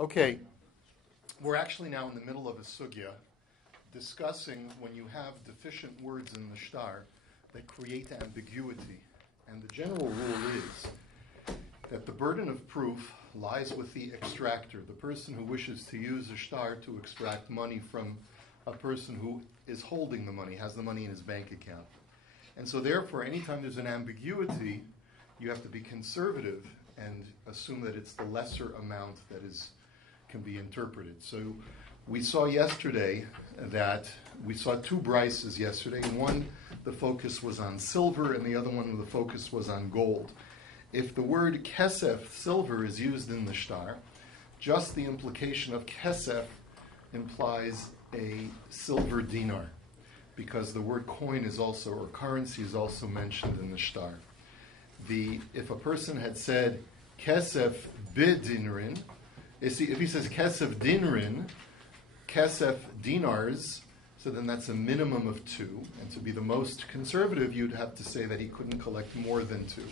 Okay, we're actually now in the middle of a sugya discussing when you have deficient words in the shtar that create ambiguity. And the general rule is that the burden of proof lies with the extractor, the person who wishes to use a shtar to extract money from a person who is holding the money, has the money in his bank account. And so therefore, anytime there's an ambiguity, you have to be conservative and assume that it's the lesser amount that can be interpreted. So we saw yesterday that we saw two brises yesterday. One, the focus was on silver, and the other one, the focus was on gold. If the word kesef, silver, is used in the shtar, just the implication of kesef implies a silver dinar, because the word coin is also, or currency is also mentioned in the shtar. If a person had said kesef bidinrin, if he says kesef dinrin, kesef dinars, so then that's a minimum of 2. And to be the most conservative, you'd have to say that he couldn't collect more than 2.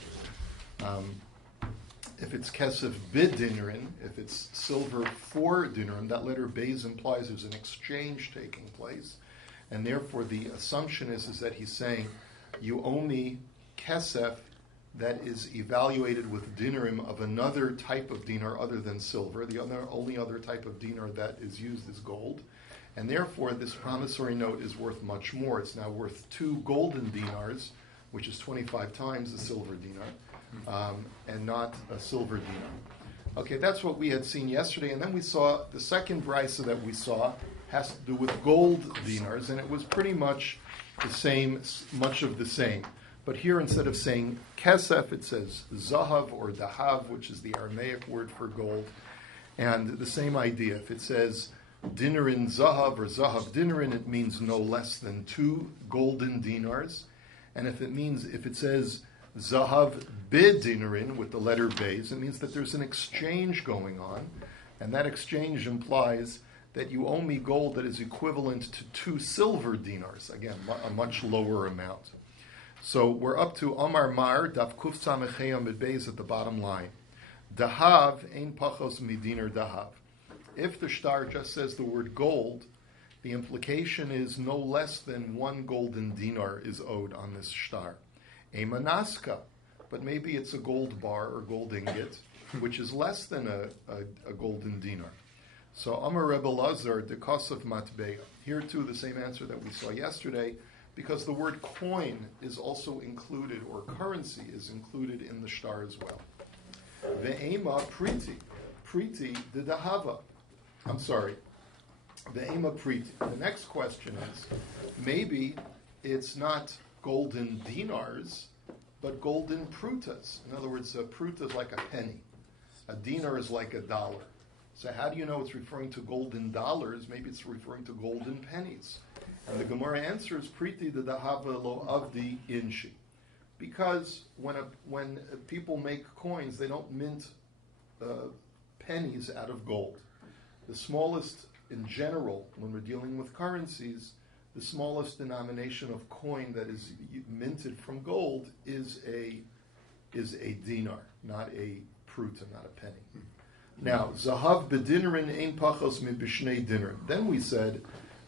If it's kesef bidinrin, if it's silver for dinrin, that letter beis implies there's an exchange taking place. And therefore the assumption is that he's saying you owe me kesef that is evaluated with dinarim of another type of dinar other than silver. The only other type of dinar that is used is gold. And therefore, this promissory note is worth much more. It's now worth 2 golden dinars, which is 25 times a silver dinar, and not a silver dinar. Okay, that's what we had seen yesterday. And then we saw the second brisa that we saw has to do with gold dinars, and it was pretty much the same, much of the same. But here, instead of saying kesef, it says zahav or dahav, which is the Aramaic word for gold. And the same idea. If it says dinarin zahav or zahav dinarin, it means no less than 2 golden dinars. And if it says zahav bidinarin with the letter beis, it means that there's an exchange going on. And that exchange implies that you owe me gold that is equivalent to 2 silver dinars. Again, a much lower amount. So we're up to Omar Mar, Daf Kuf Samechei Amid Beis at the bottom line. Dahav ein pachos midinar dahav. If the shtar just says the word gold, the implication is no less than 1 golden dinar is owed on this shtar. A manaska, but maybe it's a gold bar or gold ingot, which is less than a golden dinar. So Amar Rebbe Lazar, de Kosov Matbeya. Here too the same answer that we saw yesterday, because the word coin is also included, or currency is included in the shtar as well. Ve'ema priti. Priti de dahava. I'm sorry. Ve'ema priti. The next question is, maybe it's not golden dinars, but golden prutas. In other words, a pruta is like a penny. A dinar is like $1. So how do you know it's referring to golden dollars? Maybe it's referring to golden pennies. And the Gemara answers, Priti de dahava lo avdi inshi. Because when people make coins, they don't mint pennies out of gold. The smallest, in general, when we're dealing with currencies, the smallest denomination of coin that is minted from gold is a dinar, not a pruta, not a penny. Now, zahav b'dinarin ein pachos mi b'shnei dinarin. Then we said,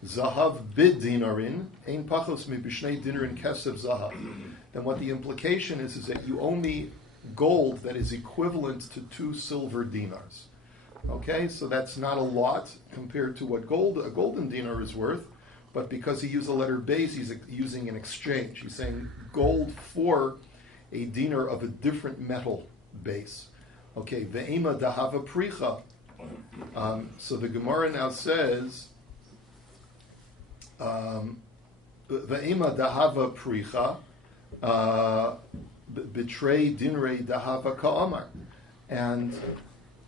zahav b'dinarin ein pachos mi b'shnei dinarin kesef zahav. Then what the implication is that you owe me gold that is equivalent to 2 silver dinars. Okay, so that's not a lot compared to what a golden dinar is worth, but because he used the letter beis, he's using an exchange. He's saying gold for a dinar of a different metal base. Okay, ve'ema dahava pricha. So the Gemara now says, ve'ema dahava pricha, betray dinrei dahava ka'amar. And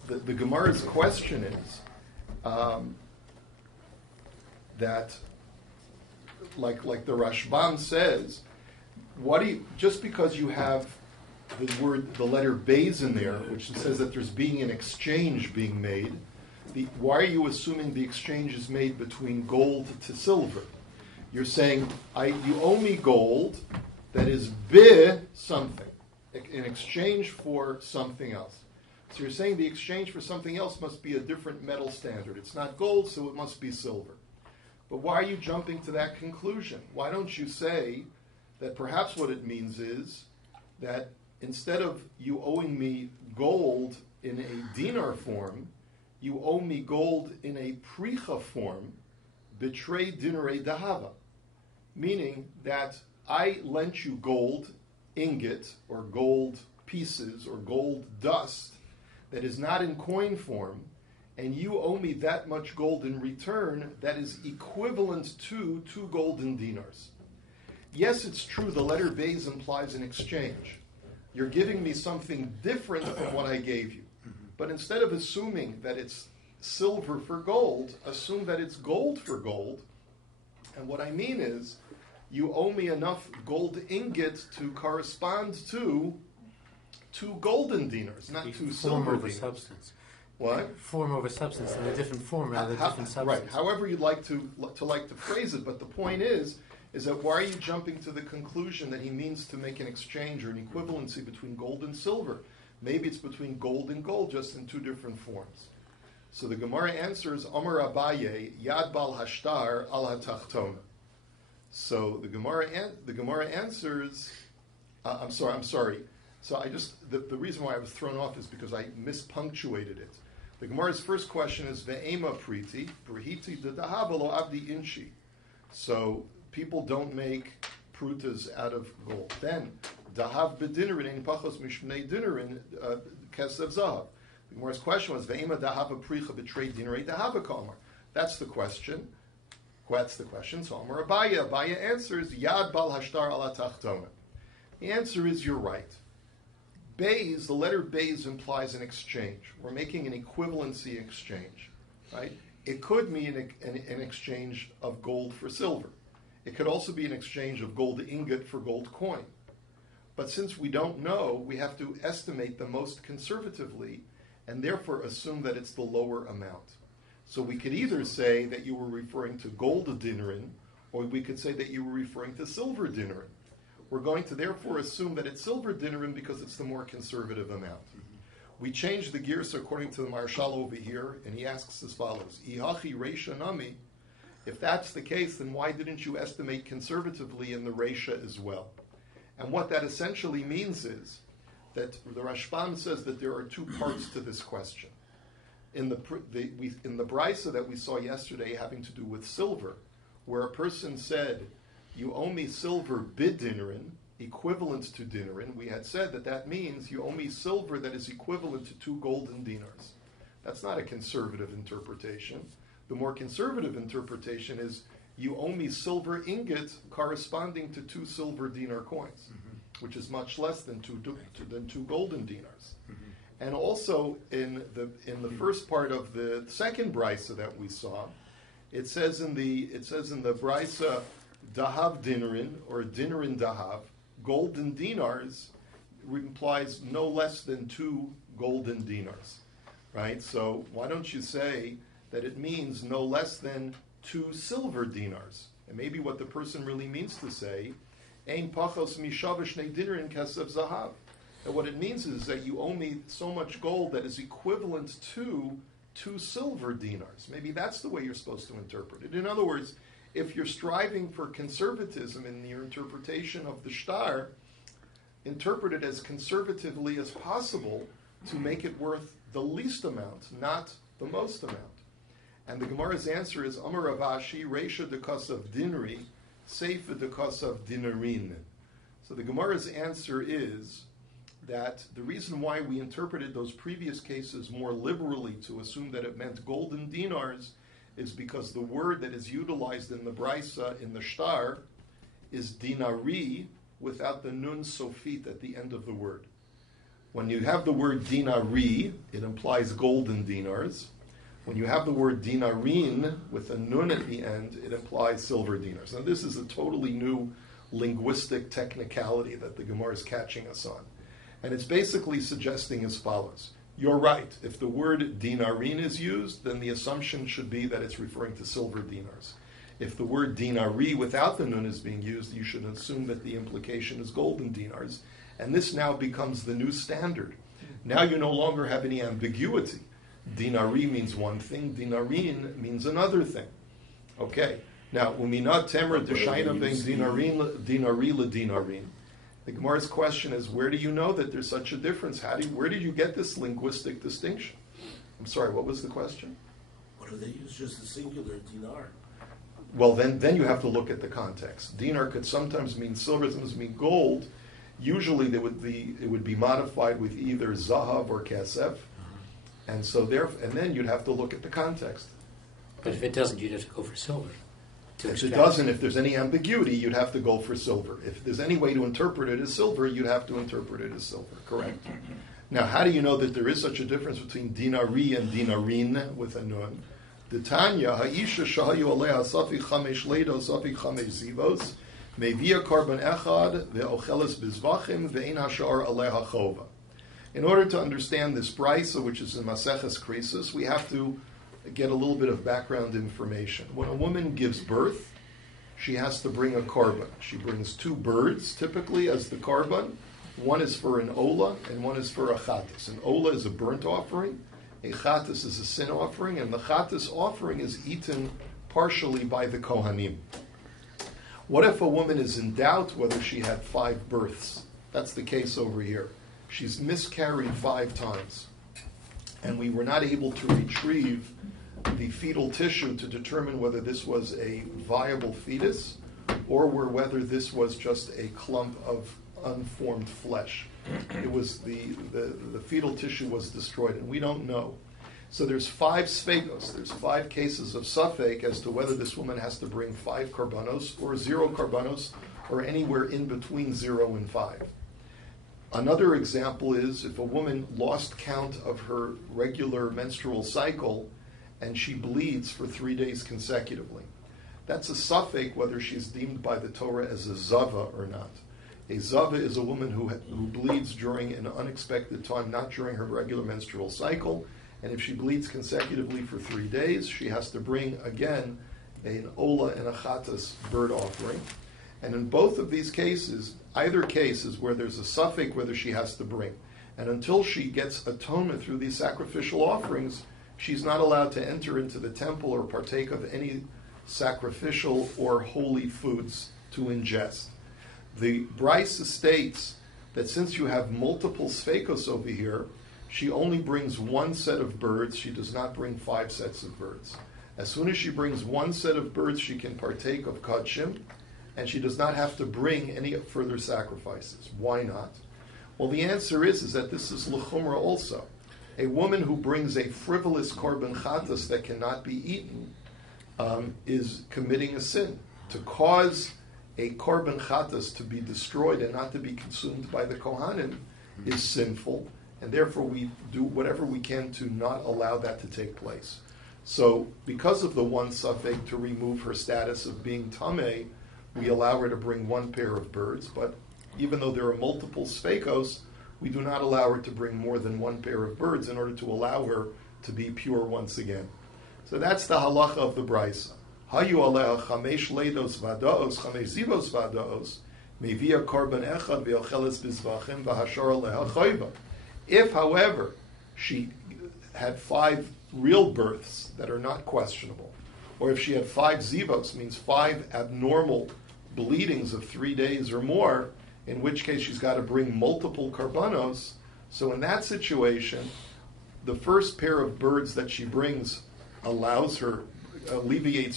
the Gemara's question is that, like the Rashbam says, just because you have the letter beis in there, which says that there's being an exchange being made, why are you assuming the exchange is made between gold to silver? You're saying, you owe me gold that is bi something, in exchange for something else. So you're saying the exchange for something else must be a different metal standard. It's not gold, so it must be silver. But why are you jumping to that conclusion? Why don't you say that perhaps what it means is that instead of you owing me gold in a dinar form, you owe me gold in a pricha form, betray dinare dahava, meaning that I lent you gold ingot or gold pieces or gold dust that is not in coin form, and you owe me that much gold in return that is equivalent to 2 golden dinars. Yes, it's true the letter Beis implies an exchange. You're giving me something different from what I gave you. But instead of assuming that it's silver for gold, assume that it's gold for gold. And what I mean is, you owe me enough gold ingot to correspond to 2 golden dinars, not 2 silver dinars. Substance. What? Form over substance in a different form rather than different substance. Right. However you'd like to phrase it, but the point is that why are you jumping to the conclusion that he means to make an exchange or an equivalency between gold and silver? Maybe it's between gold and gold, just in 2 different forms. So the Gemara answers, Amar Abaye, Yad Bal Hashtar al HaTachtona. So the Gemara answers, I'm sorry. So the reason why I was thrown off is because I mispunctuated it. The Gemara's first question is, Ve'ema priti, brihiti dadahava lo abdi inchi. So people don't make prutas out of gold. Then, dahav bedinarin in pachos mishmnei dinarin kesev zahav. The Gemara's question was, Ve'ema dahava pricha betray dinarei dahava kamar. That's the question. So Amar Abaya answers, Yad bal hashtar ala tachtona. The answer is, you're right. Beis, the letter Beis implies an exchange. We're making an equivalency exchange, right? It could mean an exchange of gold for silver. It could also be an exchange of gold ingot for gold coin. But since we don't know, we have to estimate the most conservatively and therefore assume that it's the lower amount. So we could either say that you were referring to gold dinarin, or we could say that you were referring to silver dinarin. We're going to therefore assume that it's silver dinarim because it's the more conservative amount. We change the gears according to the Marshal over here, and he asks as follows, Ihachi Reisha Nami, if that's the case, then why didn't you estimate conservatively in the Reisha as well? And what that essentially means is that the Rashbam says that there are 2 parts to this question. In the brisa that we saw yesterday having to do with silver, where a person said, you owe me silver bid-dinarin, equivalent to dinarin, we had said that means you owe me silver that is equivalent to 2 golden dinars. That's not a conservative interpretation. The more conservative interpretation is you owe me silver ingot corresponding to 2 silver dinar coins, which is much less than 2 golden dinars. And also in the first part of the second brisa that we saw, it says in the brisa dahav dinarin or dinarin dahav, golden dinars implies no less than 2 golden dinars, right? So why don't you say that it means no less than 2 silver dinars? And maybe what the person really means to say, ein pachos mishav shnei dinarin kasev zahav. And what it means is that you owe me so much gold that is equivalent to 2 silver dinars. Maybe that's the way you're supposed to interpret it. In other words, if you're striving for conservatism in your interpretation of the shtar, interpret it as conservatively as possible to make it worth the least amount, not the most amount. And the Gemara's answer is, Amar Ravashi, Reisha dekasav dinri, Seifa dekasav dinarin. So the Gemara's answer is that the reason why we interpreted those previous cases more liberally to assume that it meant golden dinars is because the word that is utilized in the brisa, in the shtar, is dinari without the nun sofit at the end of the word. When you have the word dinari, it implies golden dinars. When you have the word dinarin with a nun at the end, it implies silver dinars. And this is a totally new linguistic technicality that the Gemara is catching us on. And it's basically suggesting as follows. You're right. If the word dinarin is used, then the assumption should be that it's referring to silver dinars. If the word dinari without the nun is being used, you should assume that the implication is golden dinars. And this now becomes the new standard. Now you no longer have any ambiguity. Dinari means one thing, dinarin means another thing. Okay. Now, uminat temer d'shayna ben dinari ledinarin. The Gemara's question is, where do you know that there's such a difference? Where did you get this linguistic distinction? I'm sorry, what was the question? What do they use just the singular dinar? Well, then you have to look at the context. Dinar could sometimes mean silver, sometimes mean gold. Usually it would be modified with either zahav or kesef. And then you'd have to look at the context. But if it doesn't, you'd have to go for silver. If it doesn't, if there's any ambiguity, you'd have to go for silver. If there's any way to interpret it as silver, you'd have to interpret it as silver. Correct. Now, how do you know that there is such a difference between dinari and dinarin with a nun? The Tanya, ha'isha shahayu aleha safi chamesh leido safi chamesh zivos, mevia korban echad ve'ocheles bizvachim ve'ein hashar aleha chova. In order to understand this brisa, which is in Maseches Krisus, we have to get a little bit of background information. When a woman gives birth, she has to bring a korban. She brings 2 birds, typically, as the korban. One is for an ola, and one is for a chatas. An ola is a burnt offering, a chatas is a sin offering, and the chatas offering is eaten partially by the kohanim. What if a woman is in doubt whether she had 5 births? That's the case over here. She's miscarried 5 times, and we were not able to retrieve the fetal tissue to determine whether this was a viable fetus or whether this was just a clump of unformed flesh. It was the fetal tissue was destroyed, and we don't know. So there's 5 sfegos. There's 5 cases of safek as to whether this woman has to bring 5 karbanos or 0 karbanos or anywhere in between 0 and 5. Another example is if a woman lost count of her regular menstrual cycle and she bleeds for 3 days consecutively. That's a suffix whether she's deemed by the Torah as a zava or not. A zava is a woman who bleeds during an unexpected time, not during her regular menstrual cycle, and if she bleeds consecutively for 3 days, she has to bring, again, an ola and a chatas bird offering. And in both of these cases, either case is where there's a suffix whether she has to bring. And until she gets atonement through these sacrificial offerings, she's not allowed to enter into the temple or partake of any sacrificial or holy foods to ingest. The Brisa states that since you have multiple sfekos over here, she only brings 1 set of birds. She does not bring 5 sets of birds. As soon as she brings 1 set of birds, she can partake of kadshim, and she does not have to bring any further sacrifices. Why not? Well, the answer is that this is l'chumra also. A woman who brings a frivolous korban chatas that cannot be eaten is committing a sin. To cause a korban chatas to be destroyed and not to be consumed by the kohanim is sinful, and therefore we do whatever we can to not allow that to take place. So, because of the 1 suffix to remove her status of being tameh, we allow her to bring 1 pair of birds, but even though there are multiple sfekos, we do not allow her to bring more than 1 pair of birds in order to allow her to be pure once again. So that's the halacha of the brisa. Hayu aleha chamesh leidos vadaos, chamesh zivos vadaos, mevia korban echad ve'ocheles bizvachim v'hashar aleha chayva. If, however, she had 5 real births that are not questionable, or if she had 5 zivos, means 5 abnormal bleedings of 3 days or more, in which case she's got to bring multiple karbanos. So in that situation, the first pair of birds that she brings alleviates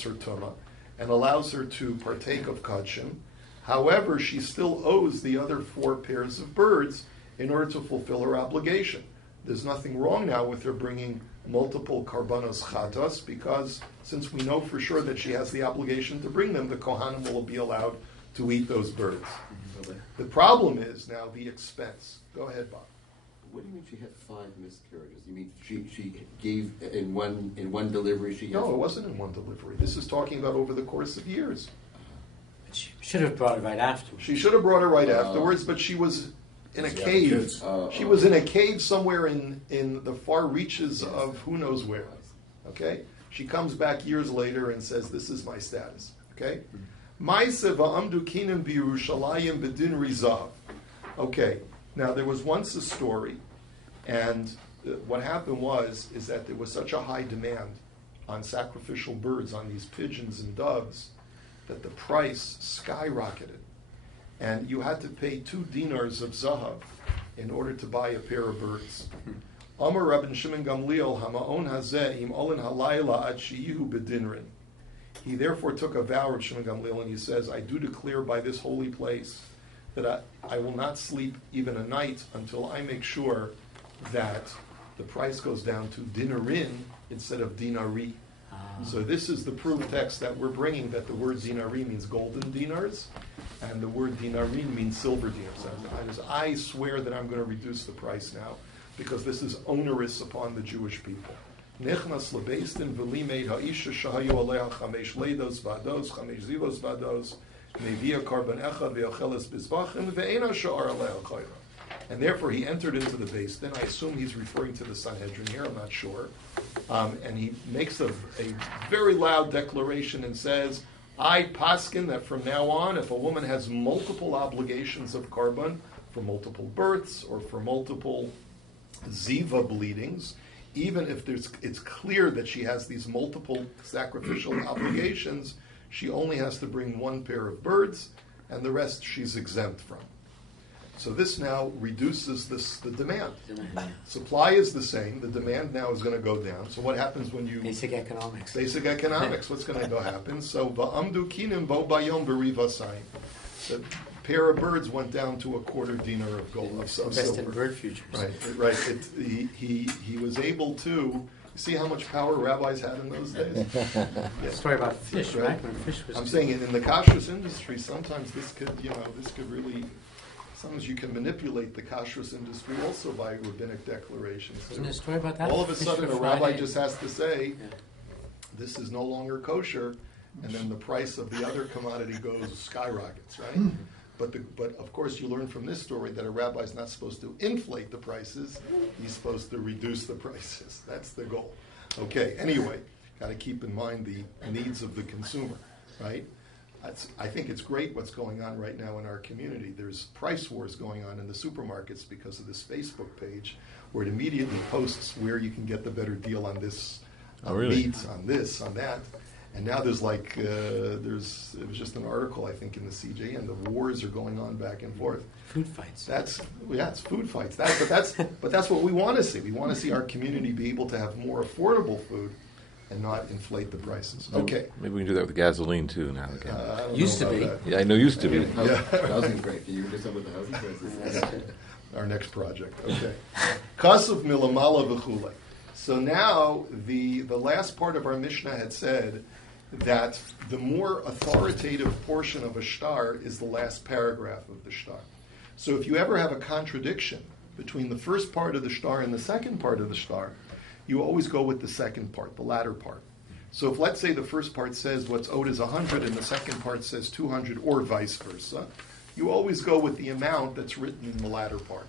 her tumah, and allows her to partake of kadshim. However, she still owes the other 4 pairs of birds in order to fulfill her obligation. There's nothing wrong now with her bringing multiple karbanos chatas, because since we know for sure that she has the obligation to bring them, the kohanim will be allowed to eat those birds. The problem is now the expense. Go ahead, Bob. What do you mean she had 5 miscarriages? You mean she gave in one delivery? No, it wasn't in one delivery. This is talking about over the course of years. She should have brought it right afterwards. She should have brought it right afterwards, but she was in a cave. She was in a cave somewhere in the far reaches of who knows where. Okay? She comes back years later and says, this is my status. Okay? Okay, now there was once a story, And what happened is that there was such a high demand on sacrificial birds, on these pigeons and doves, that the price skyrocketed. And you had to pay 2 dinars of zahav in order to buy a pair of birds. Amar Rabbi Shimon Gamliel Hama'on Hazeh Im Olin Halayla Ad Sheyihu B'Dinrin. He therefore took a vow, Rabbi Shimon Gamliel, and he says, I do declare by this holy place that I will not sleep even a night until I make sure that the price goes down to dinarin instead of dinari. So this is the proof text that we're bringing, that the word dinari means golden dinars, and the word dinarin means silver dinars. I swear that I'm going to reduce the price now, because this is onerous upon the Jewish people. Nechnas lebeistin v'limeid ha'isha shahayu aleha chamesh leidos vados, chamesh zivos vados, mevia karban echad ve'ocheles bizbachim ve'ena sha'ar aleha chayra. And therefore he entered into the Beis Din. I assume he's referring to the Sanhedrin here, I'm not sure. And he makes a very loud declaration and says, I paskin that from now on, if a woman has multiple obligations of karban, for multiple births or for multiple ziva bleedings, even if it's clear that she has these multiple sacrificial obligations, she only has to bring 1 pair of birds, and the rest she's exempt from. So this now reduces the demand. Supply is the same. The demand now is going to go down. So what happens when you... Basic economics. Basic economics. What's going to happen? So va'amdu kinim bo bayom berivasayim. The pair of birds went down to a 1/4 dinar of gold, of Invest silver. in bird futures. Right. He was able to... See how much power rabbis had in those days? Yeah. Story about fish, right? When fish was... I'm saying in the kashrus industry, sometimes this could really... Sometimes you can manipulate the kashrus industry also by rabbinic declarations. Isn't there a story about that? All of a Fish sudden, for a rabbi Friday. just has to say, this is no longer kosher, and then the price of the other commodity skyrockets, right? But of course, you learn from this story that a rabbi is not supposed to inflate the prices; he's supposed to reduce the prices. That's the goal. Okay. Anyway, got to keep in mind the needs of the consumer, right? I think it's great what's going on right now in our community. There's price wars going on in the supermarkets because of this Facebook page, where it immediately posts where you can get the better deal on this, meat, on this, on that. And now there's it was just an article, I think, in the CJ, and the wars are going on back and forth. Food fights. It's food fights. But that's what we want to see. We want to see our community be able to have more affordable food and not inflate the prices. Okay. Maybe we can do that with gasoline too now. Used to be. Yeah, I know used to be. Housing break. Can you do something with the housing prices? Our next project. Okay. Kasav milamala v'chule. So now the last part of our Mishnah had said that the more authoritative portion of a shtar is the last paragraph of the shtar. So if you ever have a contradiction between the first part of the shtar and the second part of the shtar, you always go with the second part, the latter part. So if, let's say, the first part says what's owed is 100 and the second part says 200, or vice versa, you always go with the amount that's written in the latter part.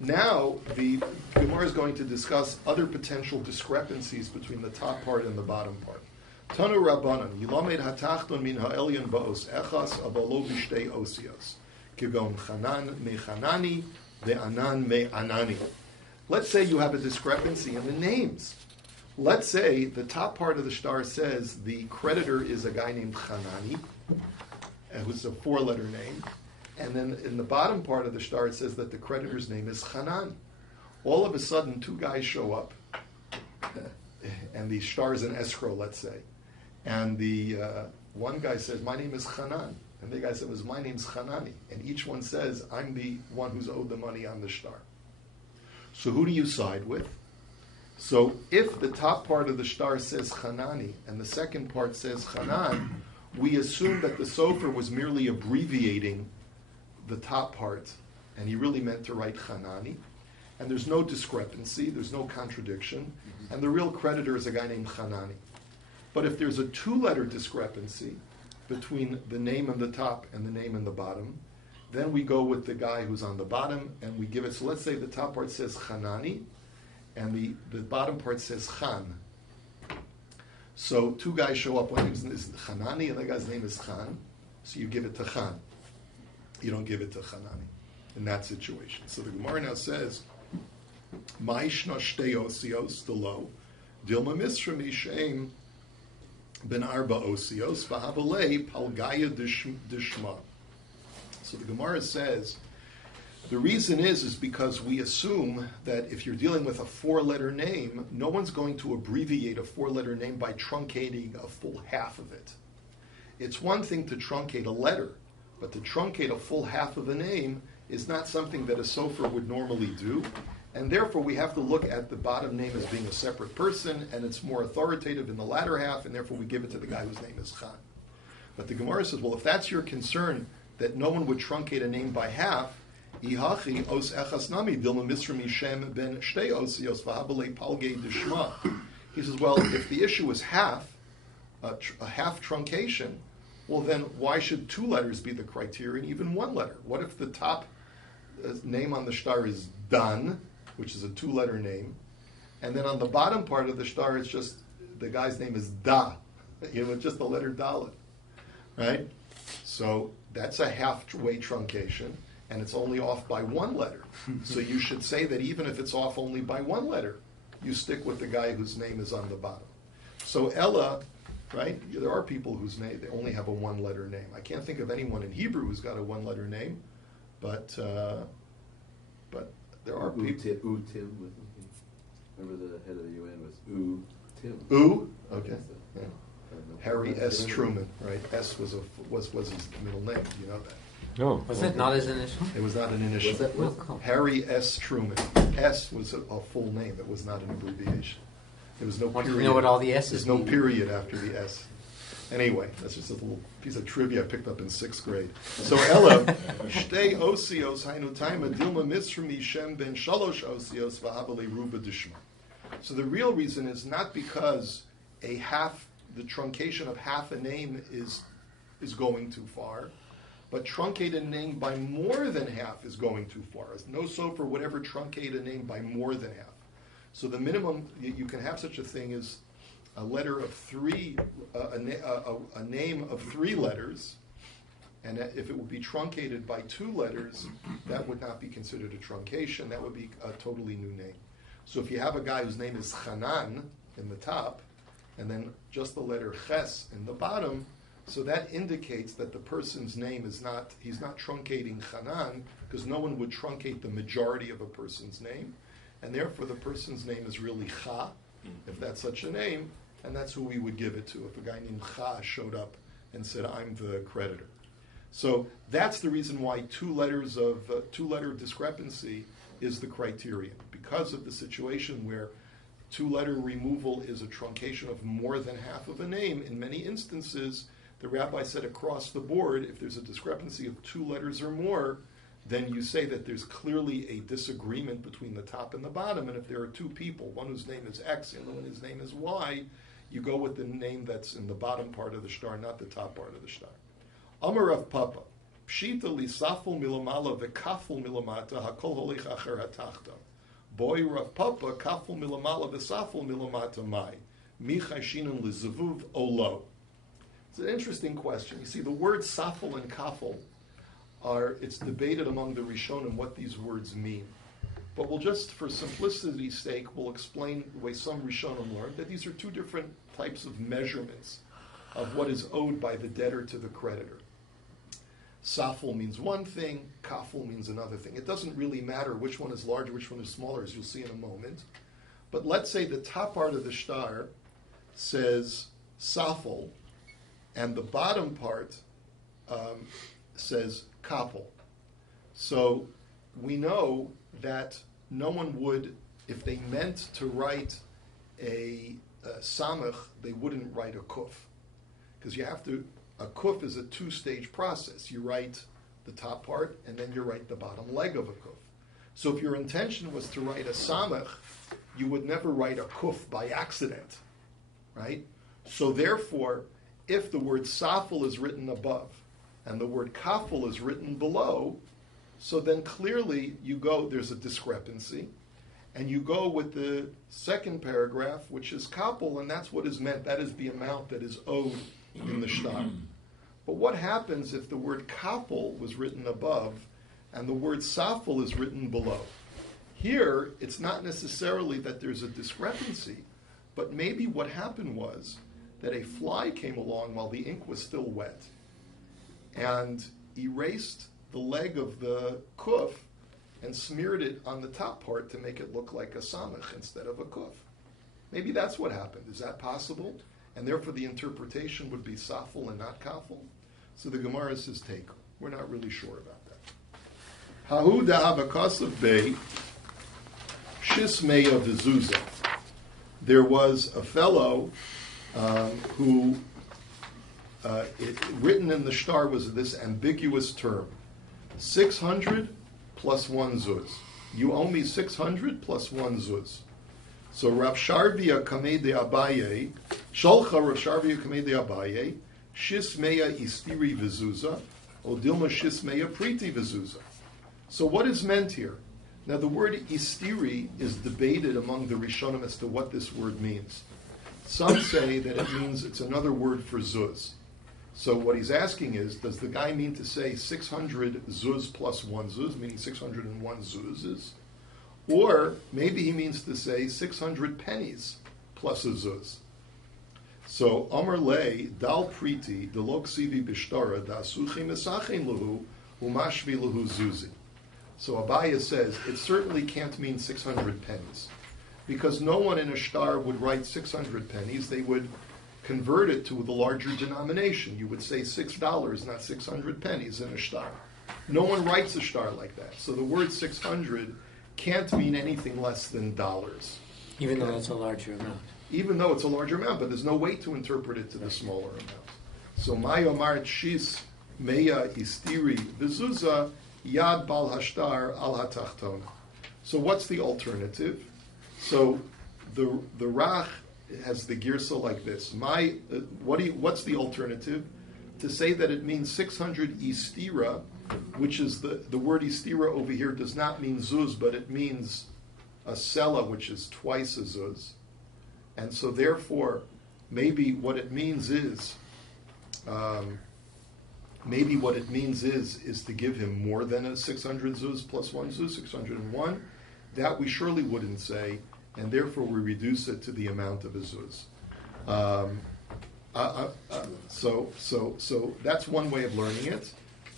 Now, the Gemara is going to discuss other potential discrepancies between the top part and the bottom part. Tanu Rabbanan, Yilamed hatachton min ha'elyon ba'os echas abalo b'shtei osios. Kigon chanan mechanani ve'anan me'anani. Let's say you have a discrepancy in the names. Let's say the top part of the shtar says the creditor is a guy named Chanani, who's a 4-letter name. And then in the bottom part of the shtar it says that the creditor's name is Chanan. All of a sudden, 2 guys show up, and the shtar's in escrow, let's say. And the one guy says, my name is Chanan. And the guy says, my name's Chanani. And each one says, I'm the one who's owed the money on the shtar. So who do you side with? So if the top part of the shtar says Chanani and the second part says Chanan, we assume that the sofer was merely abbreviating the top part, and he really meant to write Chanani. And there's no discrepancy, there's no contradiction, and the real creditor is a guy named Chanani. But if there's a 2-letter discrepancy between the name on the top and the name on the bottom, then we go with the guy who's on the bottom, and we give it. So let's say the top part says Chanani, and the bottom part says Chan. So 2 guys show up. One is Chanani, and the guy's name is Chan. So you give it to Chan. You don't give it to Chanani in that situation. So the Gemara now says, Ma'ishna shtei osios delo, dilma misra mishem ben arba osios v'habalei palgaya dishma. So the Gemara says, the reason is because we assume that if you're dealing with a four-letter name, no one's going to abbreviate a four-letter name by truncating a full half of it. It's one thing to truncate a letter, but to truncate a full half of a name is not something that a sofer would normally do, and therefore we have to look at the bottom name as being a separate person, and it's more authoritative in the latter half, and therefore we give it to the guy whose name is Khan. But the Gemara says, well, if that's your concern, that no one would truncate a name by half, he says, well, if the issue is half, a half truncation, well then why should two letters be the criterion, even one letter? What if the top name on the star is Dan, which is a two-letter name, and then on the bottom part of the star it's just, the guy's name is Da, just the letter Dalet, right? So that's a halfway truncation, and it's only off by one letter. So you should say that even if it's off only by one letter, you stick with the guy whose name is on the bottom. So Ella, right, there are people whose name, they only have a one-letter name. I can't think of anyone in Hebrew who's got a one-letter name, but there are people. Tim, remember the head of the UN was Tim. Okay. Yeah. Harry S. Truman, right? S was his middle name. You know that. No. Was it not his initial? It was not an initial. Oh, cool. Harry S. Truman. S was a full name. It was not an abbreviation. There was no period. You know what all the S's There's no mean? period after the S. Anyway, that's just a little piece of trivia I picked up in 6th grade. So Ella, shtei osios hainu taima dilma misrmi shem ben shalosh osios v'habale ruba dishma. So the real reason is not because the truncation of half a name is going too far, but truncate a name by more than half is going too far. No sofer would ever truncate a name by more than half. So the minimum you can have such a thing is a letter of three, a name of 3 letters, and if it would be truncated by 2 letters, that would not be considered a truncation. That would be a totally new name. So if you have a guy whose name is Hanan in the top, and then just the letter Ches in the bottom, so that indicates that the person's name he's not truncating Hanan, because no one would truncate the majority of a person's name, and therefore the person's name is really Cha, if that's such a name, and that's who we would give it to if a guy named Cha showed up and said, I'm the creditor. So that's the reason why 2-letter discrepancy is the criterion, because of the situation where 2-letter removal is a truncation of more than half of a name. In many instances, the rabbi said across the board, if there's a discrepancy of 2 letters or more, then you say that there's clearly a disagreement between the top and the bottom. And if there are 2 people, one whose name is X and one whose name is Y, you go with the name that's in the bottom part of the star, not the top part of the star. Amar Rav Papa, Pshita li saful milamala v'kaful milamata hakol holich acher hatachta. Boy Rav Papa, kaful milamala v'saful milamata mai. Mi chayshinan lizavuv olo. It's an interesting question. You see, the words saful and kaful it's debated among the Rishonim what these words mean. But we'll just, for simplicity's sake, we'll explain the way some Rishonim learned, that these are 2 different types of measurements of what is owed by the debtor to the creditor. Saful means one thing, kaful means another thing. It doesn't really matter which one is larger, which one is smaller, as you'll see in a moment. But let's say the top part of the star says saful, and the bottom part says kapul. So we know that no one would, if they meant to write a samach, they wouldn't write a kuf. Because a kuf is a 2-stage process. You write the top part, and then you write the bottom leg of a kuf. So if your intention was to write a samach, you would never write a kuf by accident, right? So therefore, if the word saful is written above, and the word kaful is written below, so then clearly there's a discrepancy, and you go with the second paragraph, which is kapul, and that's what is meant. That is the amount that is owed in the shtar. But what happens if the word kapul was written above, and the word saful is written below? Here, it's not necessarily that there's a discrepancy, but maybe what happened was that a fly came along while the ink was still wet and erased the leg of the kuf and smeared it on the top part to make it look like a samach instead of a kuf. Maybe that's what happened. Is that possible? And therefore the interpretation would be safel and not kafel. So the Gemara says take. We're not really sure about that. Hahu da'avakasav bey shismeya v'zuza. There was a fellow who, written in the shtar was this ambiguous term, 600 plus 1 zuz. You owe me 600 plus 1 zuz. So Rav Sharvia Kamei de Abaye, Sholcha Rav Sharvia Kamei de Abaye, Shismeya Istiri Vizuza, Odilma Shismeya Priti Vizuza. So what is meant here? Now the word Istiri is debated among the Rishonim as to what this word means. Some say that it means it's another word for zuz. So what he's asking is, does the guy mean to say 600 zuz plus 1 zuz, meaning 601 zuzes? Or maybe he means to say 600 pennies plus a zuz. So Amar Le Dal Priti Delok Sivi Bishtara Dasuchi Mesachin Lahu Umashvi Lahu Zuzi. So Abaya says it certainly can't mean 600 pennies, because no one in a shtar would write 600 pennies. They would convert it to the larger denomination. You would say $6, not 600 pennies in a shtar. No one writes a shtar like that. So the word 600 can't mean anything less than dollars. Even though it's a larger amount. Even though it's a larger amount, but there's no way to interpret it to the smaller amount. So Mayomar Shis Meya Istiri Vizuza Yad Bal Hashtar Al Hatachtona. So what's the alternative? So the Rach has the girsa like this. What's the alternative? To say that it means 600 istira, which is the word istira over here does not mean zuz, but it means a sela, which is twice a zuz. And so therefore, maybe what it means is to give him more than a 600 zuz plus 1 zuz, 601. That we surely wouldn't say, and therefore we reduce it to the amount of a zuz. So that's one way of learning it.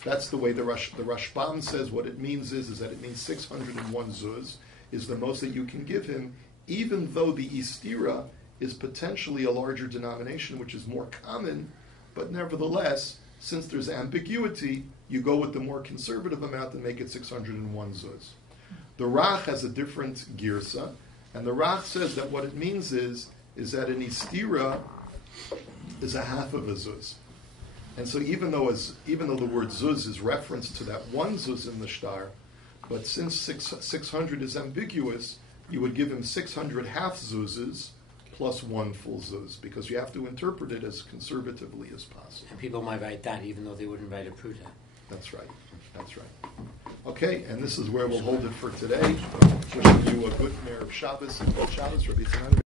That's the way the Rashbam says what it means is that it means 601 zuz is the most that you can give him, even though the istira is potentially a larger denomination, which is more common, but nevertheless, since there's ambiguity, you go with the more conservative amount and make it 601 zuz. The Rach has a different girsa, and the Rach says that what it means is that an istira is a half of a zuz. And so even though the word zuz is referenced to that 1 zuz in the shtar, but since 600 is ambiguous, you would give him 600 half zuzes plus 1 full zuz, because you have to interpret it as conservatively as possible. And people might write that even though they wouldn't write a pruta. That's right. Okay, and this is where we'll hold it for today. Wishing you a good Erev Shabbos and good Shabbos, Rabbi Tanan.